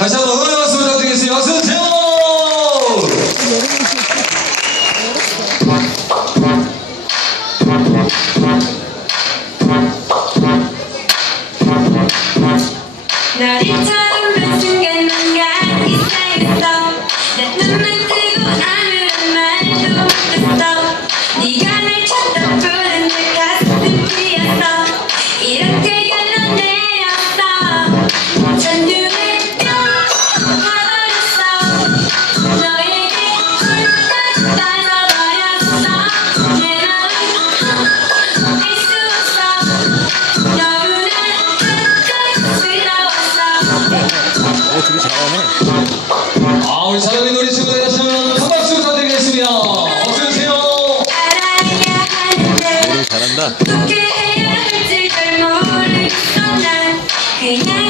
다시 한번 응원의 박수 부탁드리겠습니다. 박수 주세요! 나리처 오, 되게 잘하네. 아, 우리 사랑의 노래 친구들 다시 한번 큰 박수 부탁드리겠습니다. 박수 주세요! 알아야 하는데 노래 잘한다. 어떻게 해야 할지 잘 모르겠어 난 그냥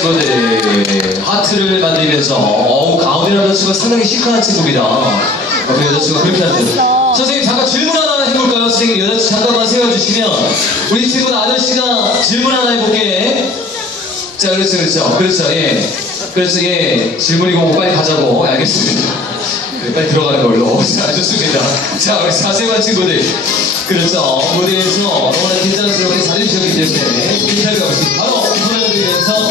친구들 하트를 만들면서 어우 가운데 남자친구가 상당히 시크한 친구입니다. 어, 그 여자친구가 그렇게 하죠. 선생님 잠깐 질문 하나 해볼까요? 선생님 여자친구 잠깐만 세워주시면 우리 친구 아저씨가 질문 하나 해볼게. 자 그렇죠 그렇죠 그렇죠 예 그래서 예 질문이고 빨리 가자고 예, 알겠습니다. 네, 빨리 들어가는 걸로 자 좋습니다. 자 우리 사세반 친구들 그렇죠 무대에서 너무나 긴장스럽게 잘해주셨기 때문에 인터뷰 없이 바로 보내드리겠습니다.